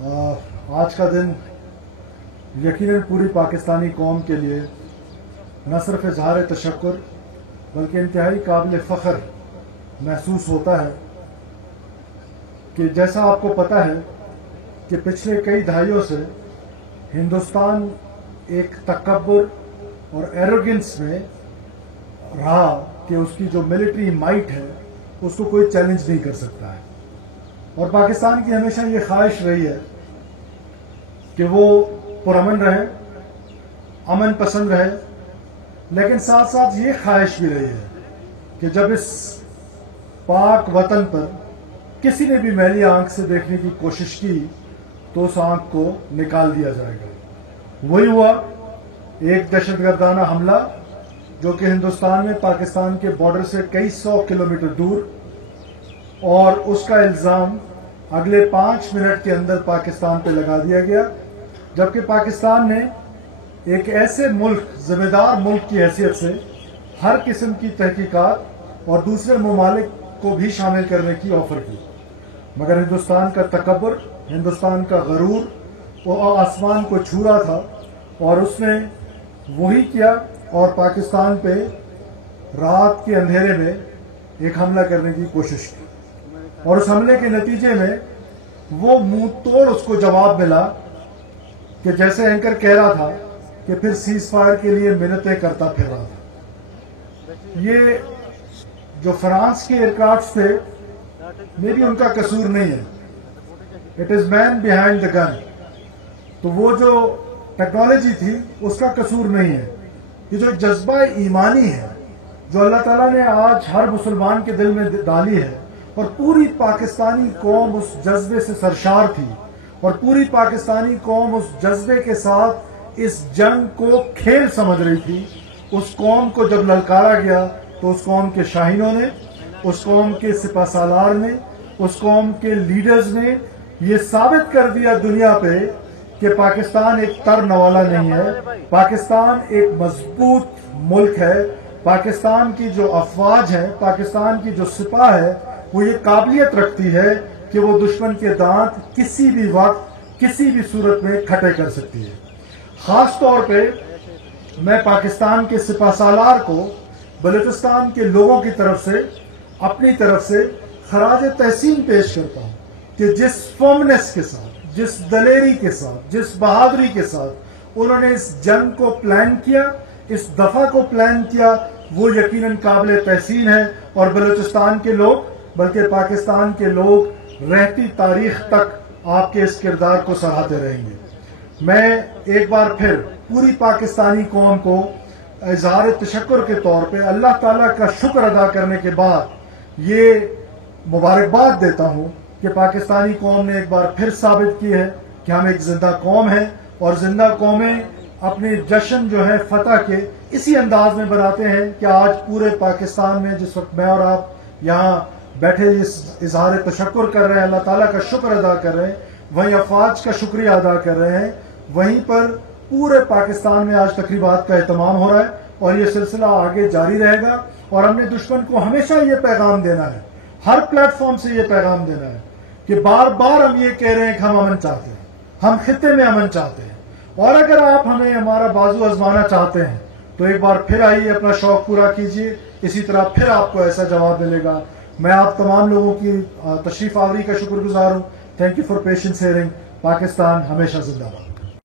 آج کا دن یقیناً پوری پاکستانی قوم کے لیے نہ صرف اظہار تشکر بلکہ انتہائی قابل فخر محسوس ہوتا ہے کہ جیسا آپ کو پتہ ہے کہ پچھلے کئی دہائیوں سے ہندوستان ایک تکبر اور ایروگنس میں رہا کہ اس کی جو ملٹری مائٹ ہے اس کو کوئی چیلنج نہیں کر سکتا ہے، اور پاکستان کی ہمیشہ یہ خواہش رہی ہے کہ وہ پرامن رہے، امن پسند رہے، لیکن ساتھ ساتھ یہ خواہش بھی رہی ہے کہ جب اس پاک وطن پر کسی نے بھی میلی آنکھ سے دیکھنے کی کوشش کی تو اس آنکھ کو نکال دیا جائے گا۔ وہی ہوا، ایک دہشت گردانہ حملہ جو کہ ہندوستان میں پاکستان کے بارڈر سے کئی سو کلومیٹر دور، اور اس کا الزام اگلے 5 منٹ کے اندر پاکستان پہ لگا دیا گیا، جبکہ پاکستان نے ایک ایسے ملک، ذمہ دار ملک کی حیثیت سے ہر قسم کی تحقیقات اور دوسرے ممالک کو بھی شامل کرنے کی آفر کی، مگر ہندوستان کا تکبر، ہندوستان کا غرور وہ آسمان کو چھو رہا تھا، اور اس نے وہی کیا اور پاکستان پہ رات کے اندھیرے میں ایک حملہ کرنے کی کوشش کی، اور اس حملے کے نتیجے میں وہ منہ توڑ اس کو جواب ملا کہ جیسے اینکر کہہ رہا تھا کہ پھر سیز فائر کے لیے منتیں کرتا پھر رہا تھا۔ یہ جو فرانس کے ایئرکرافٹ تھے، میں بھی ان کا قصور نہیں ہے، it is main behind the گن، تو وہ جو ٹیکنالوجی تھی اس کا قصور نہیں ہے۔ یہ جو جذبہ ایمانی ہے جو اللہ تعالیٰ نے آج ہر مسلمان کے دل میں ڈالی ہے، اور پوری پاکستانی قوم اس جذبے سے سرشار تھی، اور پوری پاکستانی قوم اس جذبے کے ساتھ اس جنگ کو کھیل سمجھ رہی تھی، اس قوم کو جب للکارا گیا تو اس قوم کے شاہینوں نے، اس قوم کے سپہ سالار نے، اس قوم کے لیڈرز نے یہ ثابت کر دیا دنیا پہ کہ پاکستان ایک تر نوالا نہیں ہے، پاکستان ایک مضبوط ملک ہے، پاکستان کی جو افواج ہے، پاکستان کی جو سپاہ ہے، وہ یہ قابلیت رکھتی ہے کہ وہ دشمن کے دانت کسی بھی وقت کسی بھی صورت میں کھٹے کر سکتی ہے۔ خاص طور پہ میں پاکستان کے سپہ سالار کو بلوچستان کے لوگوں کی طرف سے، اپنی طرف سے خراج تحسین پیش کرتا ہوں کہ جس فرمنس کے ساتھ، جس دلیری کے ساتھ، جس بہادری کے ساتھ انہوں نے اس جنگ کو پلان کیا، اس دفعہ کو پلان کیا، وہ یقیناً قابل تحسین ہے، اور بلوچستان کے لوگ بلکہ پاکستان کے لوگ رہتی تاریخ تک آپ کے اس کردار کو سراہتے رہیں گے۔ میں ایک بار پھر پوری پاکستانی قوم کو اظہار تشکر کے طور پہ اللہ تعالیٰ کا شکر ادا کرنے کے بعد یہ مبارکباد دیتا ہوں کہ پاکستانی قوم نے ایک بار پھر ثابت کی ہے کہ ہم ایک زندہ قوم ہیں، اور زندہ قومیں اپنے جشن جو ہے فتح کے اسی انداز میں بناتے ہیں کہ آج پورے پاکستان میں جس وقت میں اور آپ یہاں بیٹھے اس اظہار تشکر کر رہے ہیں، اللہ تعالیٰ کا شکر ادا کر رہے ہیں، وہیں افواج کا شکریہ ادا کر رہے ہیں، وہیں پر پورے پاکستان میں آج تقریبات کا اہتمام ہو رہا ہے، اور یہ سلسلہ آگے جاری رہے گا، اور ہم نے دشمن کو ہمیشہ یہ پیغام دینا ہے، ہر پلیٹ فارم سے یہ پیغام دینا ہے کہ بار بار ہم یہ کہہ رہے ہیں کہ ہم امن چاہتے ہیں، ہم خطے میں امن چاہتے ہیں، اور اگر آپ ہمیں ہمارا بازو آزمانا چاہتے ہیں تو ایک بار پھر آئیے، اپنا شوق پورا کیجیے، اسی طرح پھر آپ کو ایسا جواب ملے گا۔ میں آپ تمام لوگوں کی تشریف آوری کا شکر گزار ہوں۔ Thank you for patience hearing. Pakistan ہمیشہ زندہ باد۔